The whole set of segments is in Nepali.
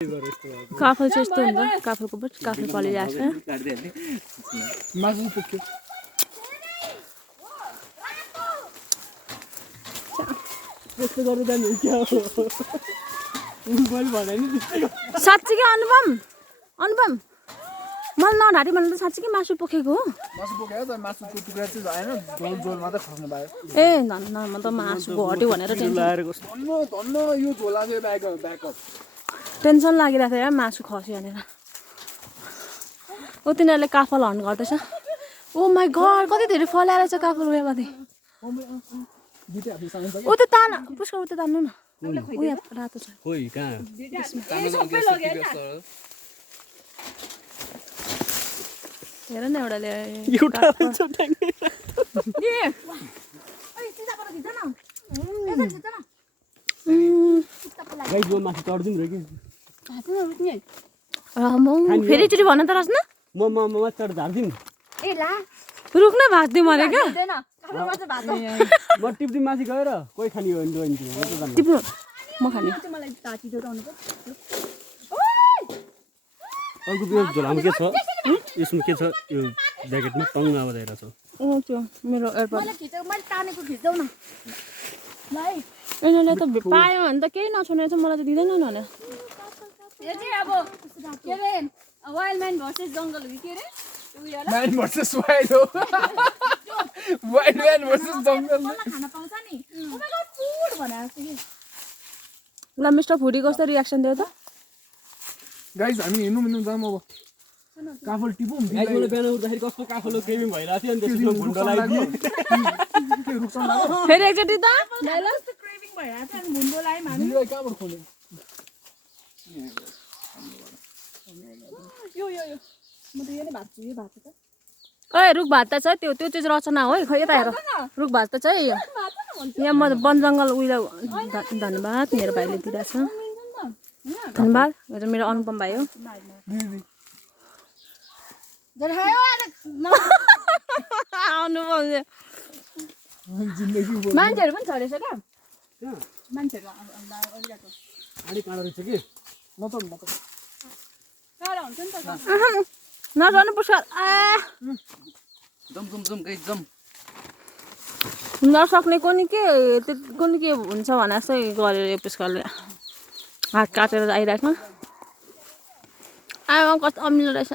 काफल चाहिँ यस्तो हुन्छ काफलको पनि काफल पलिरहेको छ मासु पुग्यो यस्तो गर्दा नि के हो मैले भने नि साँच्चै अनुपम अनुपम मलाई नढाडी भन्दा त साँच्चै मासु पोखेको हो मासु पुग्यो त मासुको टुक्रा चाहिँ हैन झोल झोल मात्र खस्नु भयो ए धन्न म त मासु घट्यो भनेर धन्न यो झोला चाहिँ ब्याकअप टेन्सन लागिरहेको थियो यार मासु खस्यो भनेर ओ तिनीहरूले काफल हर्न गर्दैछ ओ माई गड कति धेरै फलाएर छ काफल उयो माथि ओ त तान पुस्का उता तान्नु न उयो रातो छ खोइ कहाँ हेर न एउटाले फेरि एकचोटि भन त रच्न म चढ झार्दिम रुख्न भाँच्दै मरे क्या म टिप्दी माथि गएर कोही खाने हो भने टिप्नु म खाने अर्को यो झोलामा के छ यसमा के छ यो ज्याकेटमा टङ्ग आवाज आइरहेको छ त्यो मेरो एयरपोर्ट यिनीहरूले त पायो भने त केही नछोडेर चाहिँ मलाई त दिँदैन नि भने यो चाहिँ अब के अरे वाइल्ड म्यान भर्सेस जङ्गल हो के अरे म्यान भर्सेस वाइल्ड हो वाइल्ड म्यान भर्सेस जङ्गल खान पाउँछ नि ओ माय गॉड फुड भनेर चाहिँ के ल मिस्टर फुडी कस्तो रियाक्सन दियो त गाइस हामी हिँड्नु जाम अब काफल टिपौँ गाइस मलाई बिहान उठ्दाखेरि कस्तो काफलो क्रेभिङ भइरहेको थियो अनि त्यसपछि भुन्डोलाई दिए फेरि एकचोटि त कस्तो क्रेभिङ भइरहेको थियो अनि भुन्डोलाई हामी कहाँबाट खोले यो म त यो नै भात छु यो भात त ओए रुख भात त छ त्यो चाहिँ रचना हो है खै यता हेर रुख भात त छ है यहाँ म वन जङ्गल उयो धन्यवाद मेरो भाइले दिइरहेछ धन्यवाद यो चाहिँ मेरो अनुपम भाइ हो अनुपम मान्छेहरू पनि छ रहेछ क्या मान्छेहरू नजानु पुष्कर नसक्ने कुनै के हुन्छ भने जस्तै गरेर यो पुष्करले हात काटेर आइरहेको आमा कस्तो अमिलो रहेछ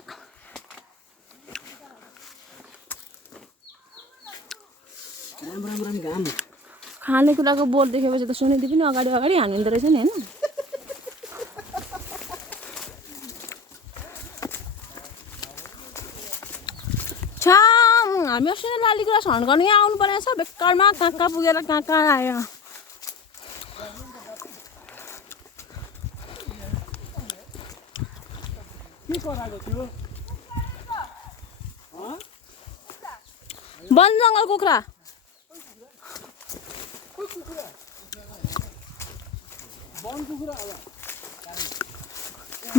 खानेकुराको बोर्ड देखेपछि त सुनिदिए पनि अगाडि हानिँदो रहेछ नि होइन हामी अस्ति नै लालीगुँडा छन् गर्न यहाँ आउनु पर्ने छ बेकारमा कहाँ पुगेर कहाँ आयो वन जङ्गल कुखुरा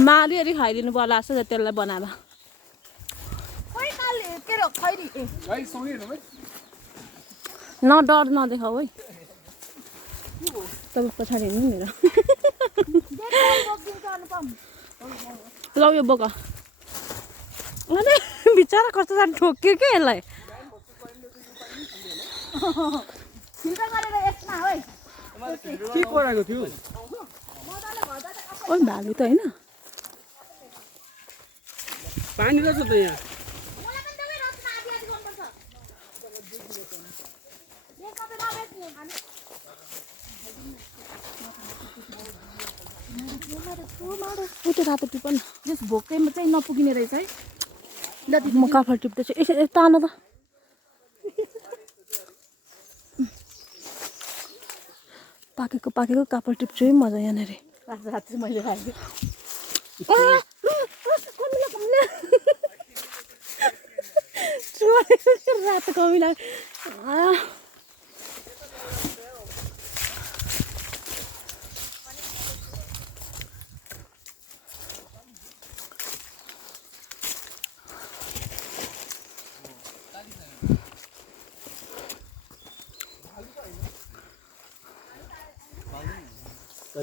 मारिहरी खाइदिनु पर्ला जस्तो त्यसलाई बनाएर न डर नदेखाऊ है तपाईँ पछाडि हिँड्नु मेरो ल यो बोक बिचरा कस्तो साह्रो ठोक्यो क्या यसलाई ओ भालु त होइन पानी रहेछ त यहाँ उता रातो टिपन जस भोकैमा चाहिँ नपुगिने रहेछ है म काफल टिप्दैछु यसो तान त पाकेको काफल टिप्छु है मजा यहाँनिर रात मैले खाएँ रातो कमिला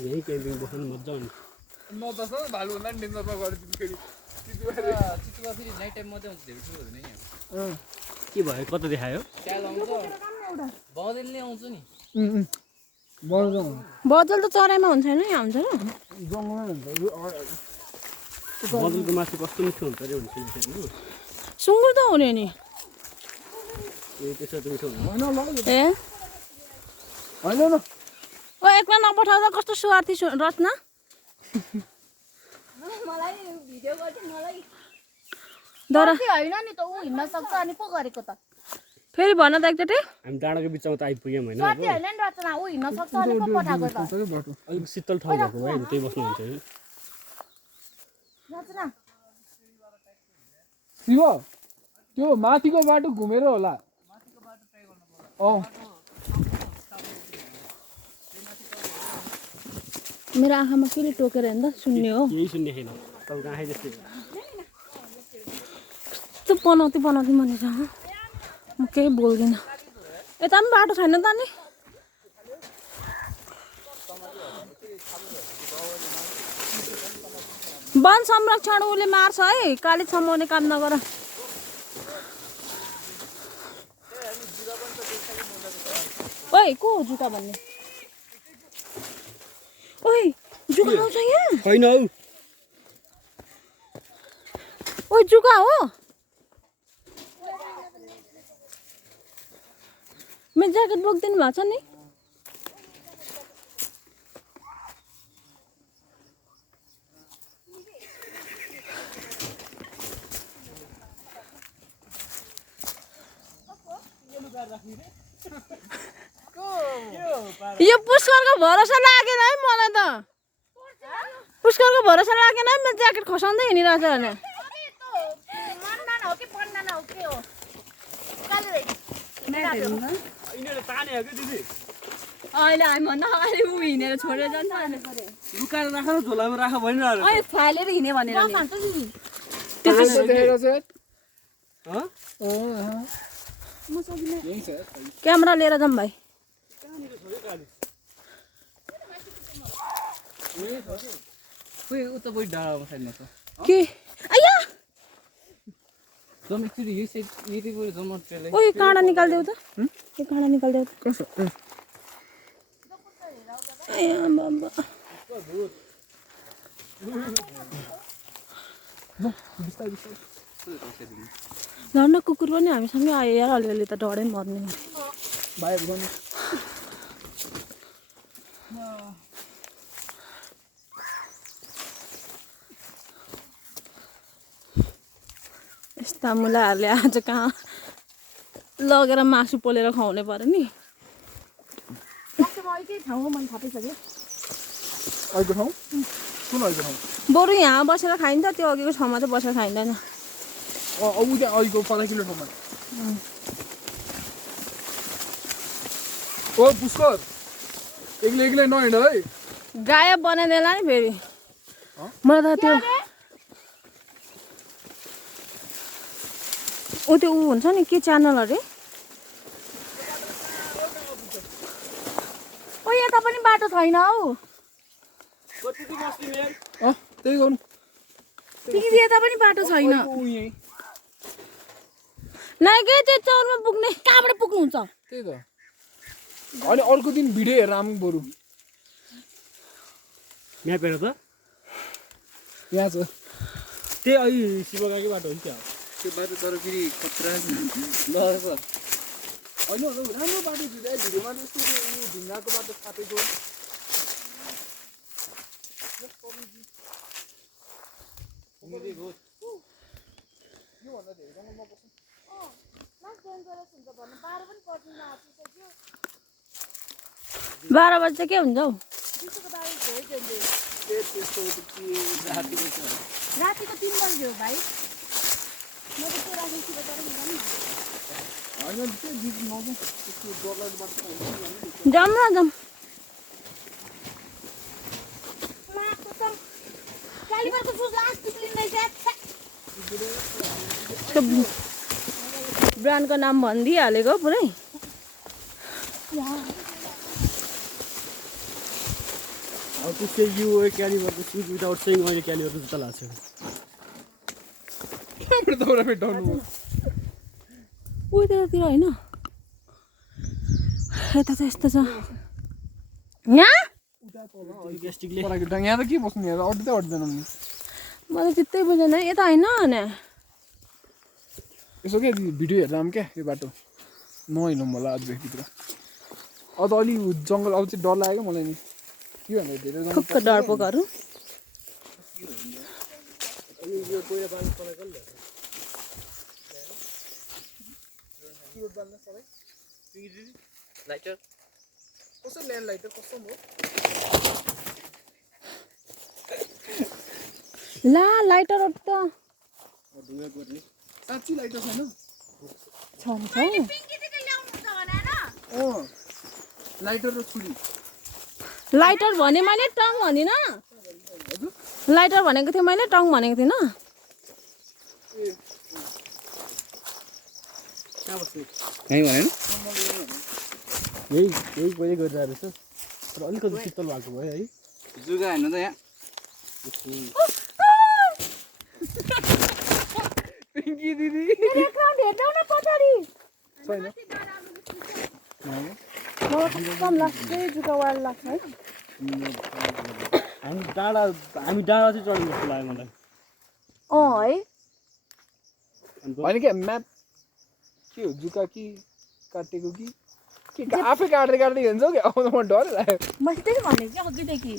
यही क्याम्पिङ बस्नु मजा आउने नदस भालु भन्दा नि डेन्जरमा गरे फेरि चितुवा फेरि नाइट टाइम मात्रै आउँछ धेरै ठुलो हुँदैन यहाँ के भयो कता देखायो स्याल आउँछ बँदेलले आउँछ नि बदल त चराइमा हुन्छ नि यहाँ हुन्छ नि बदलको मासु कस्तो मिठो हुन्छ अरे हुन्छ सुँगुर त हुने नि ए त्यसो त मिठो हुन्छ ए होइन न ओ एकमा नपठाउँदा कस्तो स्वार्थी रचना मलाई भिडियो गर्दै मलाई दरा होइन नि त ऊ हिँड्न सक्छ अनि पो गरेको त फेरि भन त एकचोटि हामी डाँडाको बिचमा त आइपुग्यौँ होइन साथी होइन नि रचना ऊ हिँड्न सक्छ अनि पो पठाएको त अलिक शीतल ठाउँ भएको भए नि त्यही बस्नुहुन्छ है रचना शिव त्यो माथिको बाटो घुमेर होला मेरो आँखामा केले टोकेर हेर्दा सुन्ने हो केही सुन्ने छैन तपाईँको आँखै जस्तै कस्तो बनाउँदै भनेर म केही बोल्दिनँ यता पनि बाटो छैन त नि वन संरक्षण उसले मार्छ है काली समाउने काम नगर ओइ को हो जुका भन्ने ओइ जुका आउँछ यहाँ होइन हौ ओइ जुका हो मेरो ज्याकेट बोकिदिनु भएको छ नि यो पुष्करको भरोसा लागेन है मलाई त पुष्करको भरोसा लागेन है मेरो ज्याकेट खसाउँदै हिँडिरहेछ भने अहिले हामीभन्दा अगाडि ऊ हिँडेर छोडेर जान्छ लुकाएर राख न झोलामा राख भनिरहेको अहिले फालेर हिँड्यो भनेर क्यामेरा लिएर जाऊँ भाइ उता पो डाँडामा साइडमा छ के आया जम एकचोटि यो साइड यति पो जम्मा ट्रेलै ओइ काँडा निकाल्देऊ त यो काँडा निकाल्देऊ त कसो आया बाबा झन् कुकुर पनि हामीसँगै आयो यार अलिअलि त डरै मर्ने भाइहरू गर्नु यस्ता मुलाहरूले आज कहाँ लगेर मासु पोलेर खुवाउने पर्यो नि ठाउँको मैले थापिसकेँ अहिले ठाउँ कुन अहिले ठाउँ बरु यहाँ बसेर खाइन्छ त्यो अघिको ठाउँमा चाहिँ बसेर खाइँदैन ऊ त्यहाँ अहिलेको 15 किलो ठाउँमा ओ पुष्कर एक्लै एक्लै नहिँड है गायब बनाइदेला नि फेरि मलाई त त्यो ऊ त्यो ऊ हुन्छ नि के च्यानल अरे ओ यता पनि बाटो छैन हौ त्यही गर्नु यता पनि बाटो छैन नाइ के त्यो चौरमा पुग्ने कहाँबाट पुग्नुहुन्छ त्यही त अनि अर्को दिन भिडियो हेरेर आउँ बरु म्याप हेर त यहाँ छ त्यही अहिले शिवगाकै बाटो हो नि त्यहाँ त्यो बाटो तर फेरि खतरा होइन राम्रो बाटो भिडियोमा त्यस्तो ढुङ्गाको बाटो छापेको योभन्दा धेरै जङ्गलमा बस्नु 12 बजे चाहिँ के हुन्छ हौ रातिको 3 बजे हो भाइ मैले त्यो राखेको तर होइन त्यो बिच नजाउँ त्यस्तो डरलाग्दो बाटो जाऊँ न जाऊँ क्यालिबरको सुज लास्ट निस्किँदैछ ब्रान्डको नाम भनिदिइहालेको पुरै अब त to say you wear caliber shoes without saying मैले caliber जुत्ता लाएको छु हाम्रो दौरा भेटाउनु उतातिर होइन यता चाहिँ यस्तो छ यहाँ गेस्टिकले यहाँ त के बस्नु यहाँ अड्दै अड्दैन नि मलाई त्यस्तै बुझेन यता होइन यसो क्या भिडियो हेर्दा क्या यो बाटो नहिँडौँ होला अझै भित्र अब त अलि जङ्गल अब चाहिँ डर लाग्यो मलाई नि के भन्दा धेरै खुक्क डरपोकहरू लाइटर कस्तो ल्यान्ड लाइटर कस्तो हो ला लाइटर त साँच्ची लाइटर छैन छ नि छ लाइटर र छुरी लाइटर भने मैले टङ भनिनँ लाइटर भनेको थिएँ मैले टङ भनेको थिइनँ कहीँ भनेन यही पहिले गरिरहेको रहेछ तर अलिकति शीतल भएको भयो है जुगा हेर्नु त यहाँ पिङ्की दिदी छैन कम लाग्छ जुका वाल लाग्छ है हामी डाँडा चाहिँ चढ्नु जस्तो लाग्यो मलाई है होइन क्या म्याप के हो जुका कि काटेको कि के आफै काट्दै काट्दै हिँड्छौ क्या आउँदा म डर लाग्यो मैले त्यही भनेको कि अघिदेखि